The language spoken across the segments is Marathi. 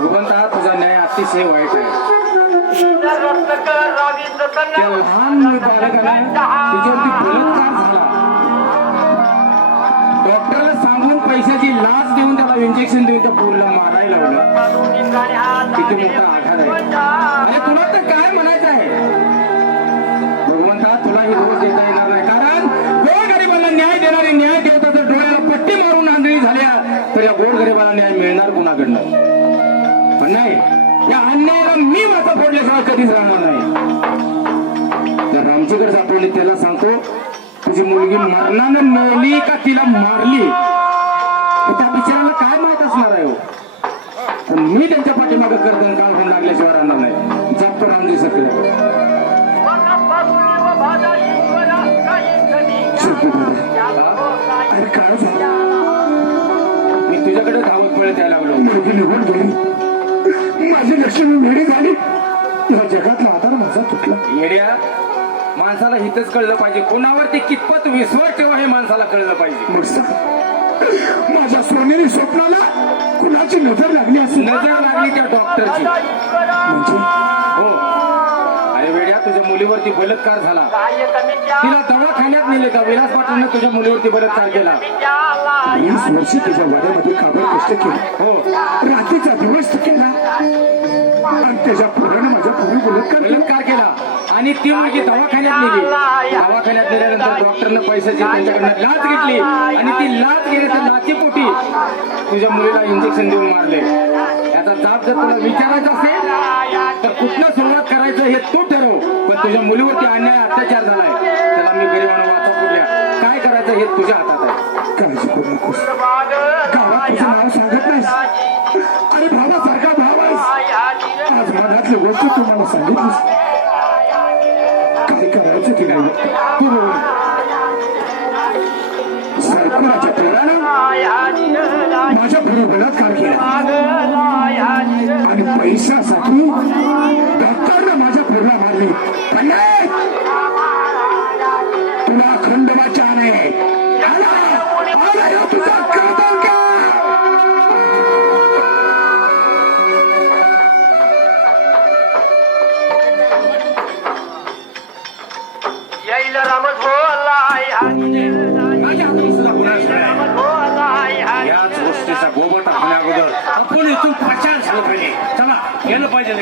भगवंता तुझा न्याय अतिशय वाईट आहे. त्या लहान बालकाला तिच्यावरती बलात्कार झाला. डॉक्टरला सांगून पैशाची लाच देऊन त्याला इंजेक्शन देऊन त्या पोरला मारायला लावलं. किती मोठा आघात आहे. अरे तुला तर या अन्यायाला मी माझा फोडल्याशिवाय कधीच राहणार नाही. जर रामजीकडे सापडली त्याला सांगतो तुझी मुलगी मरणानं मेली का तिला मारली? त्या बिचाराला काय माहीत असणार आहे हो? मी त्यांच्या पाठीमागे करताना काम लागल्याशिवाय राहणार नाही. जप्त रामजी सकले अरे काय झालं? मी तुझ्याकडे धावत पळत यायला लागलो. मुलगी निघून गेली. माझी लक्ष्मी वेळी झाली. या जगातला आधार माझा तुटला. येड्या माणसाला हितच कळलं पाहिजे. कोणावरती कितपत विश्वास ठेवा हे माणसाला कळलं पाहिजे. माझ्या सोनेरी स्वप्नाला कुणाची नजर लागली असेल? नजर लागली त्या डॉक्टरची म्हणजे? हो. मुलीवरती बलात्कार झाला. तिला दवाखान्यात नेले का? विलास पाटीलने तुझ्या मुलीवरती बलात्कार केला. वीस वर्ष तुझ्या वाड्यामध्ये काबर कष्ट केले. हो. रात्रीचा दिवस केला. आणि त्याच्या पुराने माझ्या पूर्वी बोलत कर बलात्कार केला. आणि ती मुलगी दवाखान्यात नेली. दवाखान्यात नेल्यानंतर डॉक्टरनं पैशाची त्यांच्याकडनं लाच घेतली. आणि ती लाच घेण्याच्या लाचेपोटी तुझ्या मुलीला इंजेक्शन देऊन मारले. याचा जाब जर तुला विचारायचा असेल तर कुठनं सुरुवात करायचं हे तू पण तुझ्या मुलीवरती अन्याय अत्याचार झालाय. त्याला मी गरीबांना वाचा पुढल्या काय करायचं हे तुझ्या हातात आहे. काळजी करू नकोस. गावात तुझं नाव सांगत नाहीस. अरे भावासारखा भाव आहेस. आज मनातली गोष्ट तुम्हाला मला सांगितलीस. काय करायचं की नाही. तू गोबटा होण्या अगोदर आपण इथून प्रचार झालं पाहिजे चला गेलं पाहिजे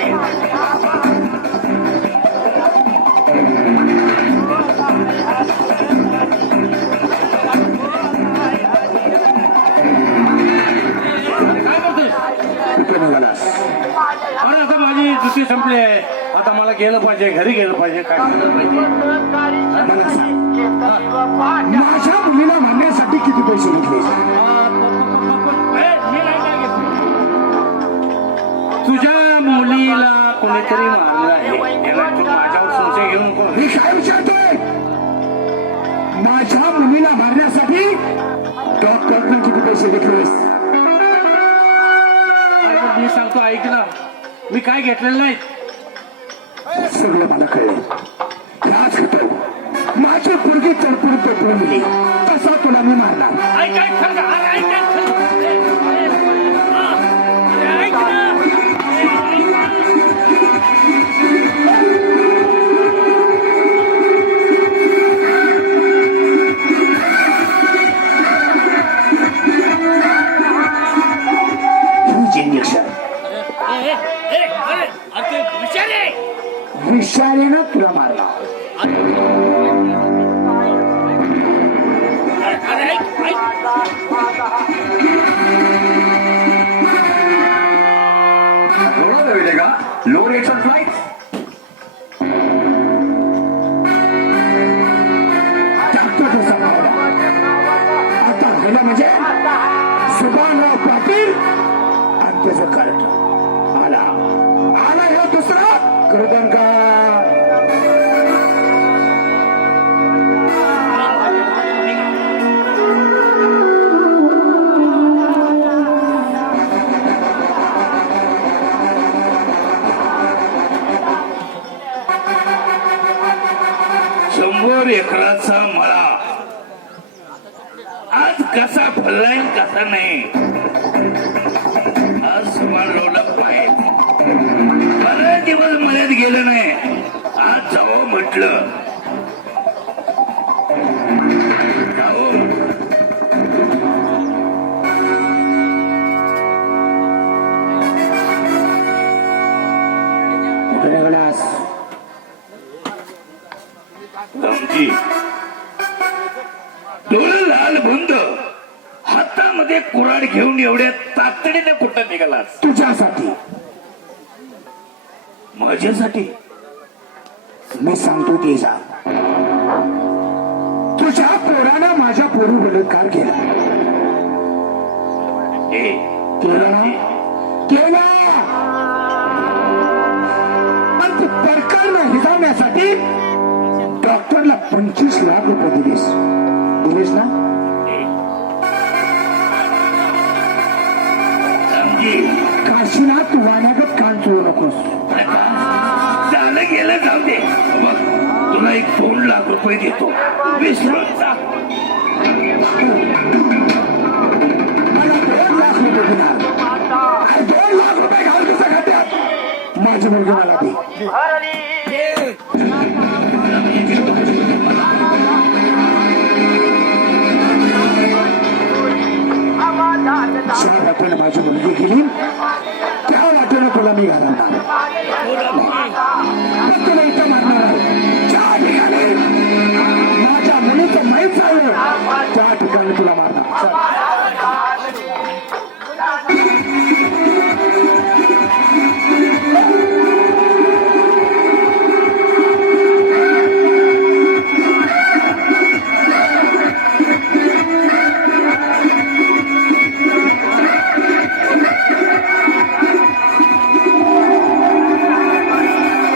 अरे आता माझी दुसरी संपली आहे. आता मला गेलं पाहिजे घरी गेलं पाहिजे काय माझ्या मुलीला मारण्यासाठी किती पैसे घेतले? कोणीतरी मारलं आहे. याला तू माझ्यावर संशय घेऊन कोण? मी काय विचारतोय? माझ्या मुलीला मारण्यासाठी डॉक्टरने किती पैसे घेतलेस? मी सांगतो ऐक ना. मी काय घेतलेलं नाही. सगळं मला कळलं. राज होतो. माझी पोरगी चडपूर पेटवून दिली. तसा तुला मी मारला ऐक ऐक खरं इंजेक्शन ए, ए, ए, अरे अरे ते विचार आहे. विषारीनं तुला मारला लो रेट ऑफ फ्लाईट आता म्हणजे त्याचं कार्ट आला. आला ह्या दुसरा. कृदन का शंभर एकराचा मळा. आज कसा भरलाय कसा नाही? समाज रोडला बरेच दिवस मध्येच गेलं नाही. आज जावं म्हटलं. जावं. Don't. हातामध्ये कुराड घेऊन एवढ्या तातडीने कुठं निघालास? तुझ्यासाठी. माझ्यासाठी? मी सांगतो ते जा. तुझ्या पोरानं माझ्या पोरी बलात्कार केला. केला? ना? केला? पण तू प्रकरण हिजावण्यासाठी डॉक्टरला पंचवीस लाख रुपये दिलेस. दिलेस ना? काशीनाथ वाण्यागत कान चोळू नकोस. झालं गेलं जाऊ दे. बघ तुला एक दोन लाख रुपये देतो. विसरून जा वाटेनं माझी मुलगी गेली त्या वाटेनं तुला मी घालवणार तुला इथं मारणार ज्या ठिकाणी माझ्या मुलीचं माहीत झालं त्या ठिकाणी तुला मारणार.